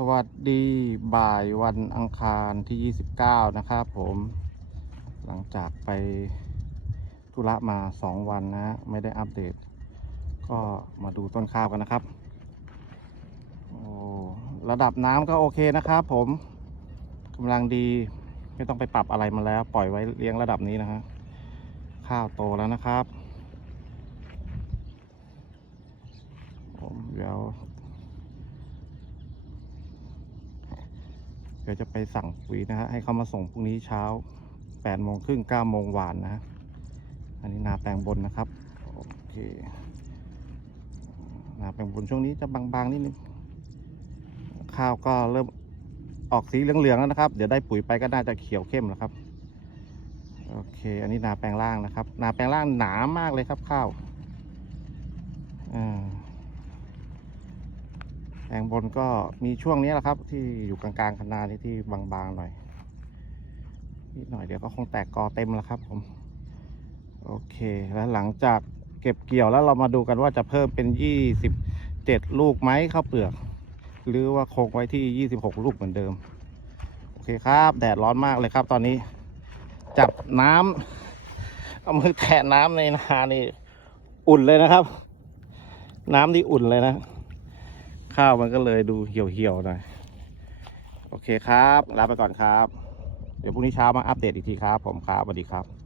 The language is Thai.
สวัสดีบ่ายวันอังคารที่ 29 นะครับผม หลังจากไปธุระมา 2 วันนะ ไม่ได้อัปเดต ก็มาดูต้นข้าวกันนะครับ โอ้ระดับน้ำก็โอเคนะครับผมกำลังดีไม่ต้องไปปรับอะไรมาแล้ว ปล่อยไว้เลี้ยงระดับนี้นะฮะข้าวโตแล้วนะครับ ผมเดี๋ยว ดี๋ยวจะไปสั่งปุ๋ยนะฮะให้เขามาส่งพรุ่งนี้เช้า8โมงครึ่ง9โมงหวานนะฮะอันนี้นาแปลงบนนะครับโอเคนาแปลงบนช่วงนี้จะบางๆนิดนึงข้าวก็เริ่มออกสีเหลืองๆแล้วนะครับ เดี๋ยวได้ปุ๋ยไปก็น่าจะเขียวเข้มแล้วครับโอเค อันนี้นาแปลงล่างนะครับ นาแปลงล่างหนามากเลยครับข้าวอ่า แปลงบนก็มีช่วงนี้แหละครับ ที่อยู่กลางๆคันนาที่ที่บางๆหน่อยนิดหน่อยเดี๋ยวก็คงแตกกอเต็มแล้วครับผม โอเคแล้วหลังจากเก็บเกี่ยวแล้วเรามาดูกันว่าจะเพิ่มเป็นยี่สิบเจ็ดลูกไหมข้าวเปลือก หรือว่าคงไว้ที่ยี่สิบหกลูกเหมือนเดิม โอเคครับ แดดร้อนมากเลยครับตอนนี้ จับน้ำเอามือแตะน้ำในนานี่ อุ่นเลยนะครับ น้ำนี่อุ่นเลยนะ ข้าวมันก็เลยดูเหี่ยวๆหน่อยโอเคครับ ลาไปก่อนครับ เดี๋ยวพรุ่งนี้เช้ามาอัปเดตอีกทีครับ ผมครับสวัสดีครับ